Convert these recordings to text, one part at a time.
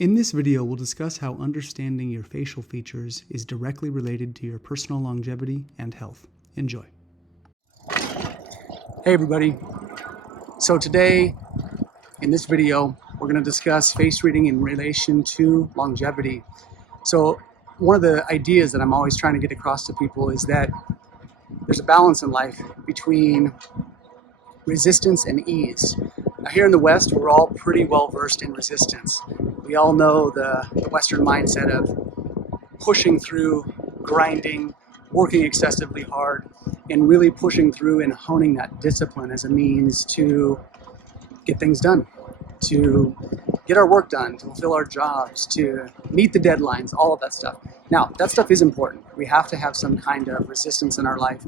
In this video, we'll discuss how understanding your facial features is directly related to your personal longevity and health. Enjoy. Hey everybody. So today, in this video, we're going to discuss face reading in relation to longevity. So one of the ideas that I'm always trying to get across to people is that there's a balance in life between resistance and ease. Now here in the West, we're all pretty well versed in resistance. We all know the Western mindset of pushing through, grinding, working excessively hard, and really pushing through and honing that discipline as a means to get things done, to get our work done, to fulfill our jobs, to meet the deadlines, all of that stuff. Now, that stuff is important. We have to have some kind of resistance in our life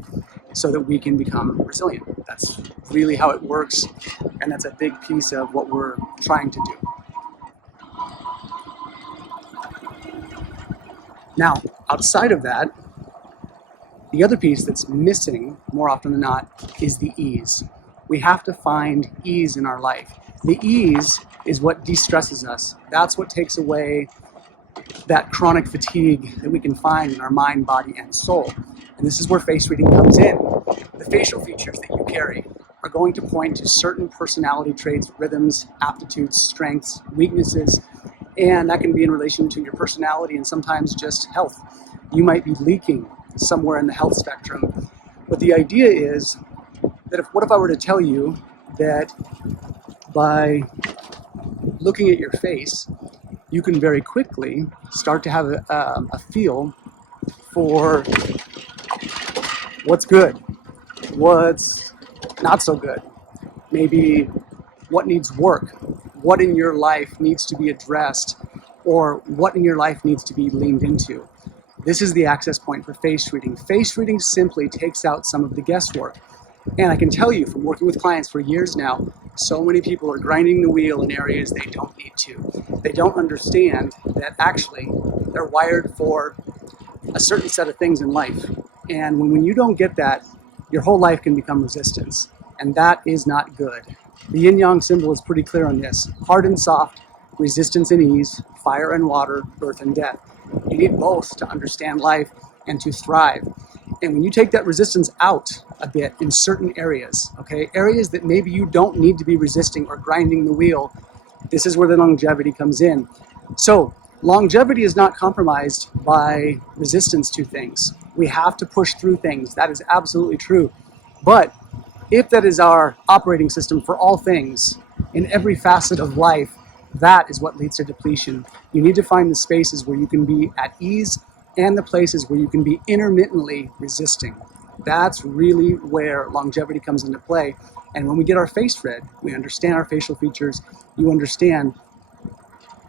so that we can become resilient. That's really how it works, and that's a big piece of what we're trying to do. Now, outside of that, the other piece that's missing more often than not is the ease. We have to find ease in our life. The ease is what de-stresses us. That's what takes away that chronic fatigue that we can find in our mind, body, and soul. And this is where face reading comes in. The facial features that you carry are going to point to certain personality traits, rhythms, aptitudes, strengths, weaknesses, and that can be in relation to your personality and sometimes just health. You might be leaking somewhere in the health spectrum. But the idea is that what if I were to tell you that by looking at your face, you can very quickly start to have a feel for what's good, what's not so good, maybe what needs work, what in your life needs to be addressed, or what in your life needs to be leaned into. This is the access point for face reading. Face reading simply takes out some of the guesswork. And I can tell you from working with clients for years now, so many people are grinding the wheel in areas they don't need to. They don't understand that actually they're wired for a certain set of things in life. And when you don't get that, your whole life can become resistance. And that is not good. The yin-yang symbol is pretty clear on this. Hard and soft, resistance and ease, fire and water, birth and death. You need both to understand life and to thrive. And when you take that resistance out a bit in certain areas, okay, areas that maybe you don't need to be resisting or grinding the wheel, this is where the longevity comes in. So longevity is not compromised by resistance to things. We have to push through things. That is absolutely true. But if that is our operating system for all things in every facet of life, that is what leads to depletion. You need to find the spaces where you can be at ease and the places where you can be intermittently resisting. That's really where longevity comes into play. And when we get our face read, we understand our facial features, you understand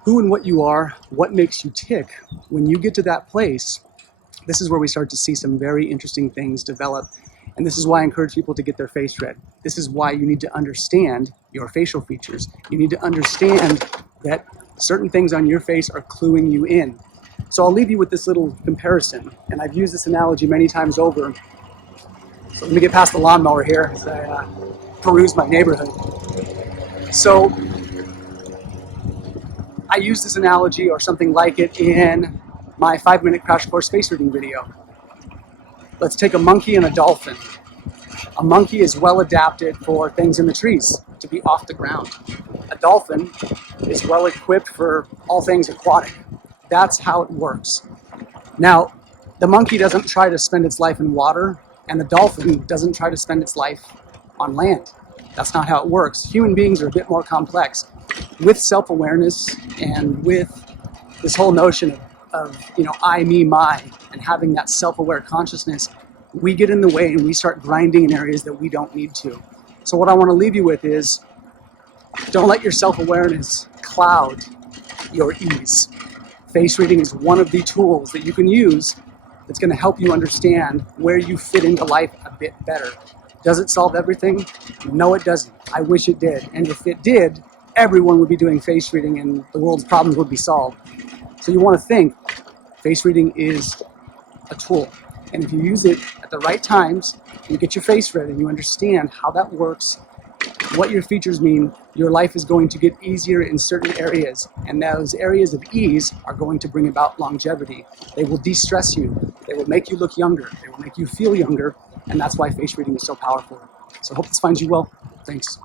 who and what you are, what makes you tick. When you get to that place, this is where we start to see some very interesting things develop. And this is why I encourage people to get their face read. This is why you need to understand your facial features. You need to understand that certain things on your face are cluing you in. So I'll leave you with this little comparison. And I've used this analogy many times over. So let me get past the lawnmower here as I peruse my neighborhood. So I use this analogy or something like it in my 5-minute crash course face reading video. Let's take a monkey and a dolphin. A monkey is well adapted for things in the trees, to be off the ground. A dolphin is well equipped for all things aquatic. That's how it works. Now, the monkey doesn't try to spend its life in water, and the dolphin doesn't try to spend its life on land. That's not how it works. Human beings are a bit more complex. With self-awareness and with this whole notion of I, me, my, and having that self-aware consciousness, we get in the way and we start grinding in areas that we don't need to. So what I want to leave you with is, don't let your self-awareness cloud your ease. Face reading is one of the tools that you can use that's going to help you understand where you fit into life a bit better. Does it solve everything? No, it doesn't. I wish it did. And if it did, everyone would be doing face reading and the world's problems would be solved. So you want to think face reading is a tool. And if you use it at the right times, you get your face read and you understand how that works, what your features mean, your life is going to get easier in certain areas, and those areas of ease are going to bring about longevity. They will de-stress you, they will make you look younger, they will make you feel younger, and that's why face reading is so powerful. So I hope this finds you well. Thanks.